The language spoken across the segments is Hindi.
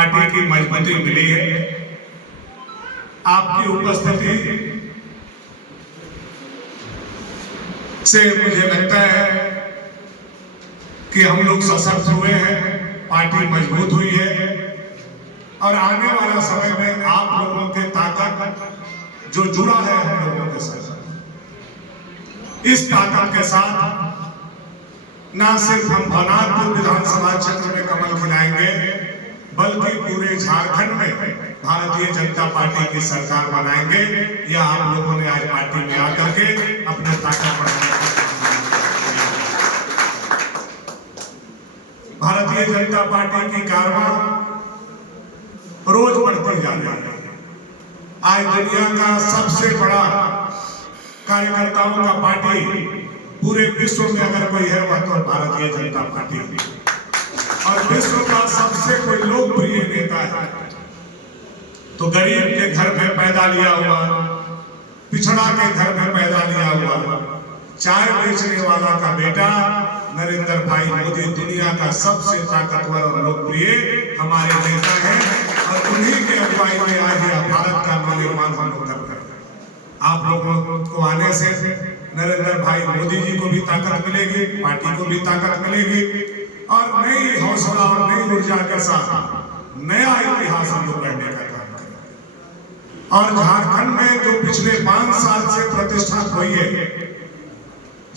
पार्टी की मजबूती मिली है। आपकी उपस्थिति से मुझे लगता है कि हम लोग सशक्त हुए हैं, पार्टी मजबूत हुई है और आने वाला समय में आप लोगों के ताकत जो जुड़ा है हम लोगों के साथ, इस ताकत के साथ ना सिर्फ हम भवनाथपुर विधानसभा क्षेत्र में कमल खिलाएंगे बल्कि पूरे झारखंड में भारतीय जनता पार्टी की सरकार बनाएंगे। यह आप लोगों ने आज पार्टी में आकर के अपने ताकत बढ़ाने का भारतीय जनता पार्टी की कारवां रोज बढ़ती जा रही है। आज दुनिया का सबसे बड़ा कार्यकर्ताओं का पार्टी पूरे विश्व में अगर कोई है वह तो भारतीय जनता पार्टी है और विश्व का सबसे कोई लोकप्रिय नेता है। तो गरीब के घर में पैदा लिया हुआ, पिछड़ा के घर में पैदा लिया हुआ, चाय बेचने वाला का बेटा नरेंद्र भाई मोदी दुनिया का सबसे ताकतवर और लोकप्रिय हमारे नेता हैं और उन्हीं के अगुवाई में आज भारत का निर्माण हम लोग कर रहे हैं। आप लोगों को आने से नरेंद्र भाई मोदी जी को भी ताकत मिलेगी, पार्टी को भी ताकत मिलेगी और नई हौसला और नई ऊर्जा के साथ नया इतिहास हम लोग गढ़ने का काम करेंगे। और झारखंड में जो पिछले 5 साल से प्रतिष्ठा हुई है,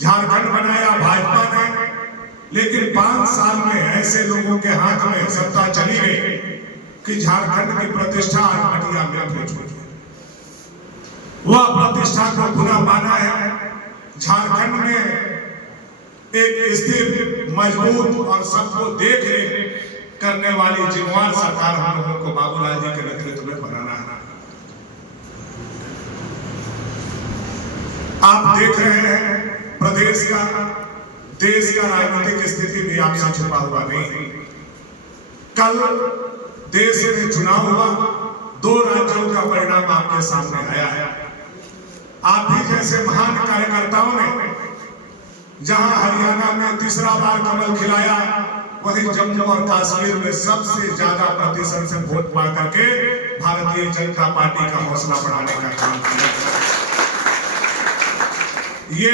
झारखंड बनाया भाजपा ने, लेकिन 5 साल में ऐसे लोगों के हाथ में सत्ता चली गई कि झारखंड की प्रतिष्ठा मटिया में हो चुकी है। वह प्रतिष्ठा को पुनः पाना है। झारखंड में एक स्थिर, मजबूत और सबको देख रेख करने वाली जिम्मेवार सरकार हम लोगों को बाबूलाल जी के नेतृत्व में बनाना है। आप देख रहे हैं प्रदेश का, देश का राजनीतिक स्थिति भी आपसे छुपा हुआ नहीं। कल देश में चुनाव हुआ, 2 राज्यों का परिणाम आपके सामने आया है। आप ही जैसे महान कार्यकर्ताओं ने जहां हरियाणा में तीसरा बार कमल खिलाया, वहीं जम्मू और कश्मीर में सबसे ज्यादा प्रतिशत से वोट पा करके भारतीय जनता पार्टी का हौसला बढ़ाने का काम किया। ये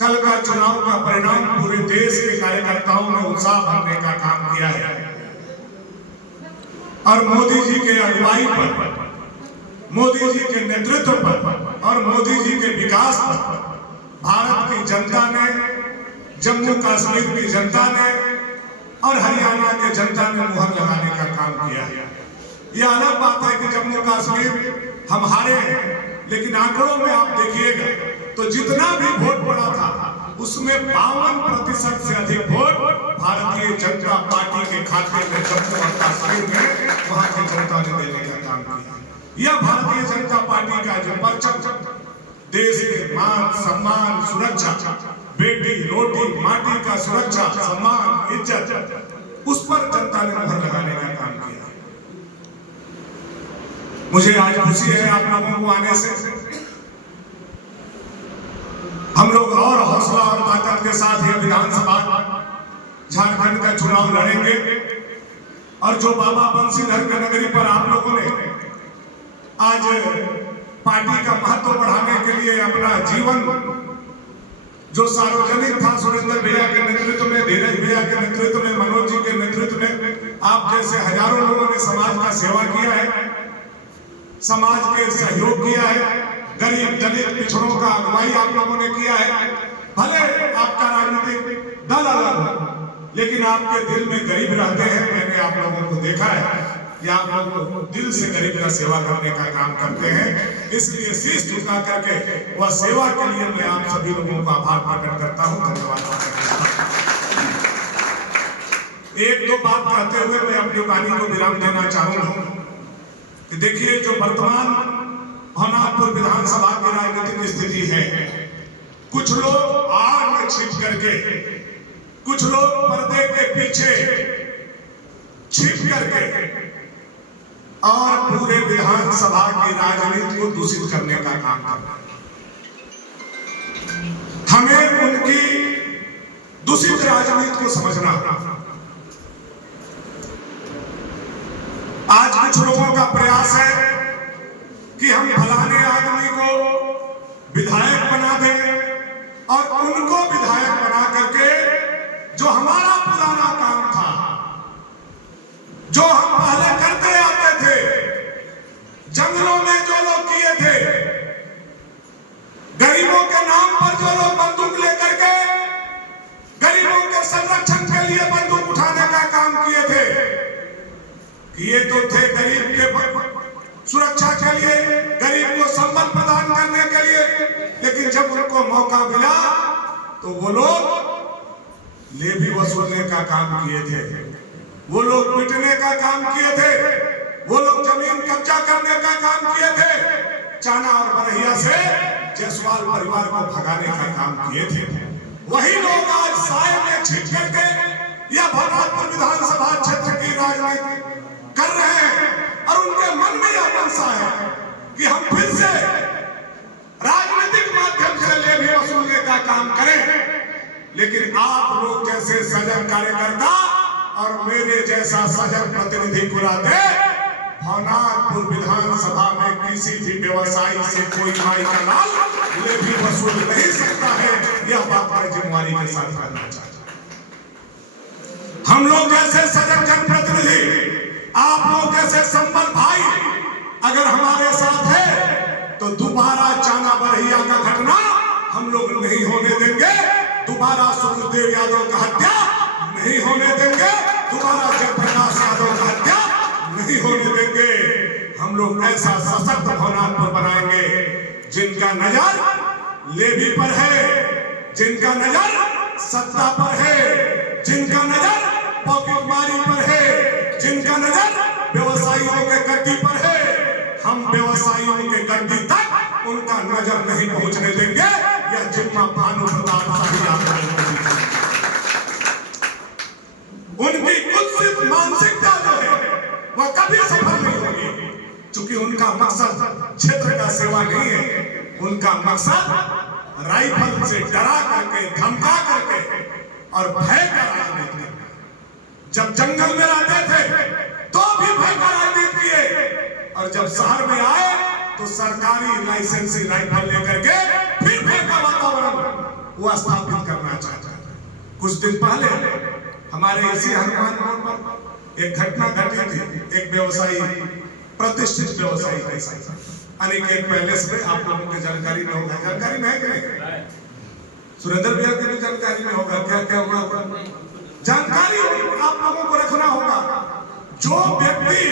कल का चुनाव का परिणाम पूरे देश के कार्यकर्ताओं में उत्साह भरने का काम किया है और मोदी जी के अगुवाई पर, मोदी जी के नेतृत्व पर और मोदी जी के विकास पर भारत की जनता ने, जम्मू कश्मीर की जनता ने और हरियाणा के जनता ने मुहर लगाने का काम किया है। यह अलग बात है कि जम्मू कश्मीर हम हारे हैं, लेकिन आंकड़ों में आप देखिएगा तो जितना भी वोट पड़ा था उसमें 52% से अधिक वोट भारतीय जनता पार्टी के खाते में जम्मू और कश्मीर में वहां की जनता ने देने का काम किया। यह भारतीय जनता पार्टी का जो परचम, देश के मान सम्मान सुरक्षा, बेटी रोटी माटी का सुरक्षा सम्मान इज्जत, उस पर जनता ने मुहर लगाने का काम किया। मुझे आज खुशी है आप लोगों को आने से। हम लोग और हौसला और ताकत के साथ ये विधानसभा झारखंड का चुनाव लड़ेंगे और जो बाबा बंसीधर की नगरी पर आप लोगों ने आज पार्टी का महत्व बढ़ाने के लिए अपना जीवन जो सार्वजनिक था, सुरेंद्र भैया के नेतृत्व में, धीरज भैया के नेतृत्व में, मनोज जी के नेतृत्व में आप जैसे हजारों लोगों ने समाज का सेवा किया है, समाज के सहयोग किया है, गरीब दलित पिछड़ों का अगुवाई आप लोगों ने किया है। भले आपका राजनीतिक दल अलग हो, लेकिन आपके दिल में गरीब रहते हैं। मैंने आप लोगों को देखा है कि आप लोग दिल से गरीब का सेवा करने का काम करते हैं, इसलिए शीश झुका करके वह सेवा के लिए मैं आप सभी लोगों का आभार प्रकट करता हूं, धन्यवाद। एक दो बात कहते हुए मैं अपनी वाणी को विराम देना चाहूंगा कि देखिए जो वर्तमान भवनाथपुर विधानसभा की राजनीतिक स्थिति है, कुछ लोग आड़ में छिप करके, कुछ लोग पर्दे के पीछे छिप करके और पूरे विधानसभा की राजनीति को दूषित करने का काम कर रहे हैं। हमें उनकी दूषित राजनीति को समझना, कुछ लोगों का प्रयास है कि हम फलाने आदमी को विधायक बना दें और उनको विधायक बना करके जो हमारा पुराना काम था, जो हम पहले करते आते थे, जंगलों में जो लोग किए थे, गरीबों के नाम पर जो लोग बंदूक लेकर के गरीबों के संरक्षण के लिए बंदूक उठाने का काम किए थे, ये तो थे गरीब के सुरक्षा के लिए, गरीब को संपत्ति प्रदान करने के लिए, लेकिन जब उनको मौका मिला तो वो लोग लेवी वसूलने का काम किए थे, वो लोग पिटने का काम किए थे, वो लोग जमीन कब्जा करने का काम किए थे, चाना और बरहिया से जायसवाल परिवार को भगाने का काम किए थे। वही लोग आज साए में छिप करके या भगवानपुर विधानसभा क्षेत्र की राजनीति कर रहे हैं और उनके मन में यह मनसा है कि हम फिर से राजनीतिक माध्यम से लेवी वसूलने का काम करें। लेकिन आप लोग जैसे सजग कार्यकर्ता और मेरे जैसा सजग प्रतिनिधि कुराते भवनाथपुर विधानसभा में किसी भी व्यवसायी से कोई माई का लाल लेवी वसूल नहीं सकता है। यह बात मैं जिम्मेदारी के साथ करना चाहता हूं। हम लोग जैसे सजग जनप्रतिनिधि, आप लोग जैसे संबल भाई अगर हमारे साथ है तो दोबारा चाना बरहिया का घटना हम लोग नहीं होने देंगे, दोबारा सूर्यदेव यादव का हत्या नहीं होने देंगे, दोबारा जयप्रकाश यादव का हत्या नहीं होने देंगे। हम लोग ऐसा सशक्त भवनाथपुर बनाएंगे जिनका नजर लेवी पर है, जिनका नजर सत्ता पर है, जिनका नजर पॉकेटमारी पर है, जिनका नजर व्यवसायियों के गद्दी पर है। हम व्यवसायियों के गद्दी तक उनका नजर नहीं पहुंचने देंगे। यह जिम्मा भानु प्रताप शाही आपको उनकी कुत्सित मानसिकता जो है वह कभी सफल नहीं होगी, क्योंकि उनका मकसद क्षेत्र का सेवा नहीं है, उनका मकसद राइफल से डरा करके, धमका करके और भय का राजनीति करना। जब जंगल में रहते थे तो भी भय का राजनीति किए और जब शहर में आए तो सरकारी लाइसेंसी राइफल लेकर के फिर भय का वातावरण वो स्थापित करना चाहता है। कुछ दिन पहले हमारे इसी हनुमान मोड़ पर एक घटना घटी थी। एक व्यवसायी, प्रतिष्ठित व्यवसायी के साथ अनिकेत पैलेस में, आप लोगों को जानकारी में होगा, जानकारी में है कि नहीं? सुरेंद्र भैया की भी जानकारी में होगा। क्या क्या हुआ जानकारी आप लोगों को रखना होगा। जो व्यक्ति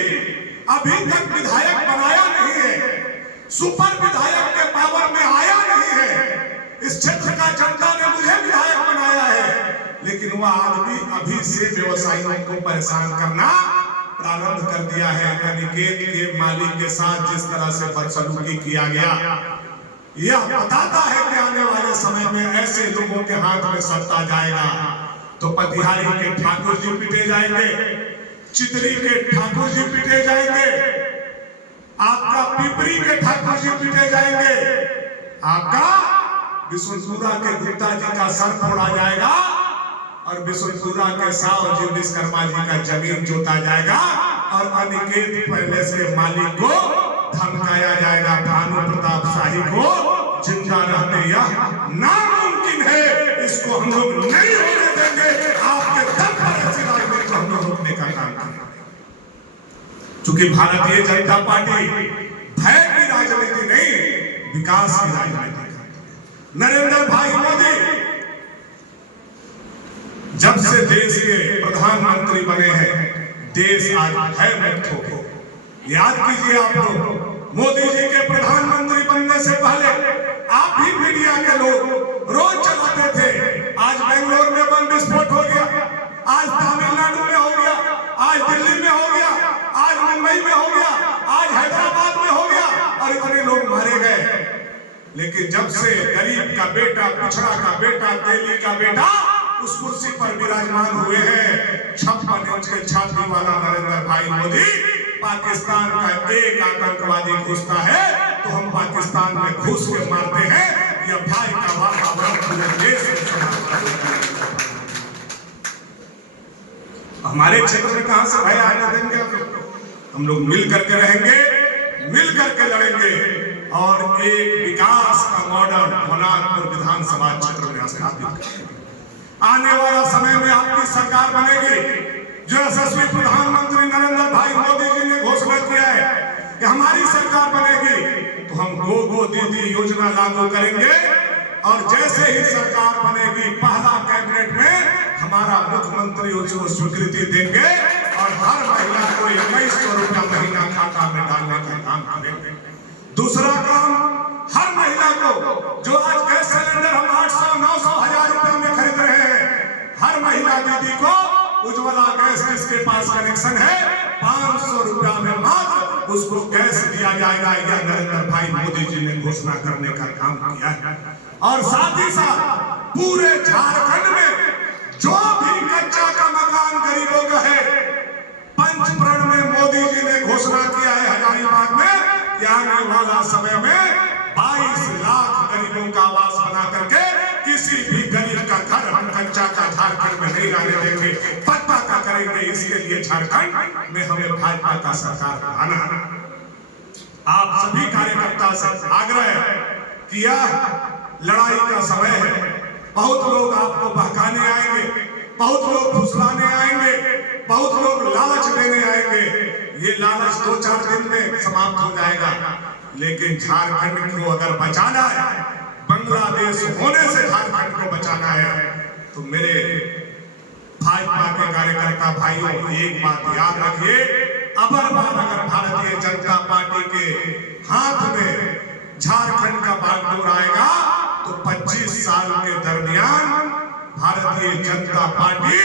अभी तक विधायक बनाया नहीं है, सुपर विधायक के पावर में आया नहीं है, इस क्षेत्र का जनता ने मुझे विधायक बनाया है, लेकिन वह आदमी अभी से व्यवसायियों को परेशान करना प्रारंभ कर दिया है। अनिकेत के मालिक के साथ जिस तरह से बदसलूकी किया गया, यह बताता है कि आने वाले समय में ऐसे लोगों के हाथ में सत्ता जाएगा तो पतिहारी के ठाकुर जी पिटे जाएंगे, चितरी के ठाकुर जी पिटे जाएंगे, आपका पिपरी के ठाकुर जी पिटे जाएंगे, आपका विष्णुपुरा के गुप्ता जी का सर फोड़ा जाएगा और विष्णुपुरा के साव जी विश्वकर्मा जी का जमीन जोता जाएगा और अनिकेत पैलेस के मालिक को धमकाया जाएगा। भानु प्रताप शाही को जिंदा रहते यह नामुमकिन है, इसको हम लोग नहीं होने देंगे। आपके दम पर ऐसी राजनीति को हम लोग रोकने का काम करेंगे, क्योंकि भारतीय जनता पार्टी भय की राजनीति नहीं, विकास की राजनीति करती है। नरेंद्र भाई मोदी जब से देश के प्रधानमंत्री बने हैं, देश आज भय मुक्त हो। याद कीजिए आप लोग, मोदी जी के प्रधानमंत्री बनने से पहले आप भी मीडिया के लोग रोज चलाते थे, आज बेंगलोर में बम विस्फोट हो गया, आज तमिलनाडु में हो गया, आज दिल्ली में हो गया, आज मुंबई में हो गया, आज हैदराबाद में हो गया और इतने लोग मारे गए। लेकिन जब से गरीब का बेटा, पिछड़ा का बेटा, दिल्ली का बेटा उस कुर्सी पर विराजमान हुए हैं, 56 इंच के छाती वाला नरेंद्र भाई मोदी, पाकिस्तान का एक आतंकवादी घुसता है तो हम पाकिस्तान में घुस के मारते हैं। यह भाई का वातावरण पूरे देश में हमारे क्षेत्र में कहां से भय आने देंगे? हम लोग मिल करके रहेंगे, मिल करके लड़ेंगे और एक विकास का मॉडल होनारपुर विधानसभा क्षेत्र में स्थापित करेंगे। आने वाला समय में आपकी सरकार बनेगी। जो यशस्वी प्रधानमंत्री नरेंद्र भाई मोदी जी ने घोषणा किया है कि हमारी सरकार बनेगी तो हम गो दीदी योजना लागू करेंगे और जैसे ही सरकार बनेगी पहला कैबिनेट में हमारा मुख्यमंत्री उसको स्वीकृति देंगे और हर महिला को 2100 रुपया महीना खाता में डालने का काम करेंगे। दूसरा काम, हर महिला को जो आज गैस सिलेंडर हम 800, 900, 1000 रुपया में खरीद रहे हैं, हर महिला दीदी को उज्ज्वला गैस जिसके पास कनेक्शन है 500 रुपया में मात्र उसको गैस दिया जाएगा। यह नरेंद्र भाई मोदी जी ने घोषणा करने का काम किया है। और साथ ही साथ पूरे झारखंड में जो भी कच्चा का मकान गरीबों का है, पंचप्रण में मोदी जी ने घोषणा किया है हजारीबाग में कि आने वाला समय में 22 लाख गरीबों का आवास बना करके किसी भी गरीब का घर हम कच्चा का झारखंड में नहीं रहने देंगे, पक्का का करेंगे। इसके लिए झारखंड में हमें भाजपा का सरकार बनाना है। आप सभी कार्यकर्ता से आग्रह है कि यह लड़ाई का समय है। बहुत लोग आपको बहकाने आएंगे, बहुत लोग फुसलाने आएंगे, बहुत लोग लालच देने आएंगे। ये लालच 2-4 दिन में समाप्त हो जाएगा, लेकिन झारखंड को अगर बचाना है, बांग्लादेश होने से झारखंड को बचाना है, तो मेरे भाजपा के कार्यकर्ता भाइयों एक बात याद रखिए, अगर भारतीय जनता पार्टी के हाथ में झारखंड का बागडोर आएगा तो 25 साल के दरमियान भारतीय जनता पार्टी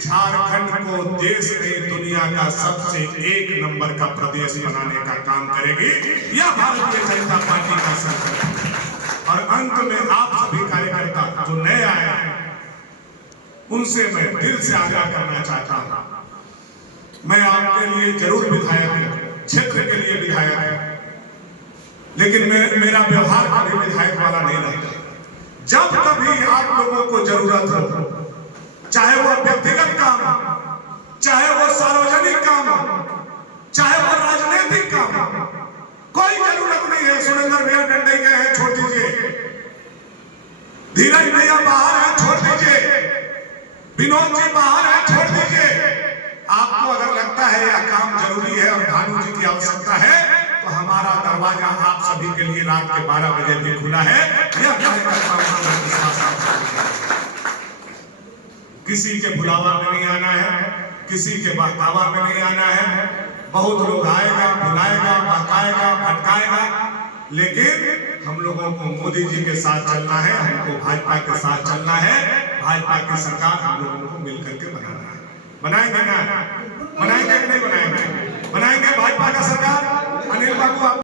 झारखंड को देश में दुनिया का सबसे 1 नंबर का प्रदेश बनाने का काम करेगी। यह भारतीय जनता पार्टी का संकल्प है। और अंत में आप सभी कार्यकर्ता जो नए आए हैं उनसे मैं दिल से आग्रह करना चाहता हूं। मैं आपके लिए जरूर विधायक हूं, क्षेत्र के लिए विधायक हूं, लेकिन मेरा व्यवहार कभी विधायक वाला नहीं रहता। जब कभी आप लोगों को जरूरत हो, चाहे वो व्यक्तिगत काम हो, चाहे वो सार्वजनिक काम हो, चाहे वो राजनीतिक काम हो, कोई जरूरत नहीं है। सुरेंद्र भैया डंडे गए हैं, छोड़ दीजिए। धीरज भैया बाहर हैं, छोड़ दीजिए। विनोद जी बाहर हैं, छोड़ दीजिए। आपको अगर लगता है यह काम जरूरी है और भानु जी की आवश्यकता है तो हमारा दरवाजा आप सभी के लिए रात के 12 बजे भी खुला है। यह कार्यकर्ताओं का विश्वास है। किसी के बुलावा में नहीं आना है, किसी के बहकावा में नहीं आना है। बहुत लोग आएगा, बुलाएगा, बहकाएगा, भटकाएगा, लेकिन हम लोगों को मोदी जी के साथ चलना है, हमको भाजपा के साथ चलना है। भाजपा की सरकार हम लोगों को मिलकर के बनाना है। बनाएंगे ना? बनाएंगे कि नहीं बनाएंगे? बनाएंगे भाजपा का सरकार। अनिल बाबू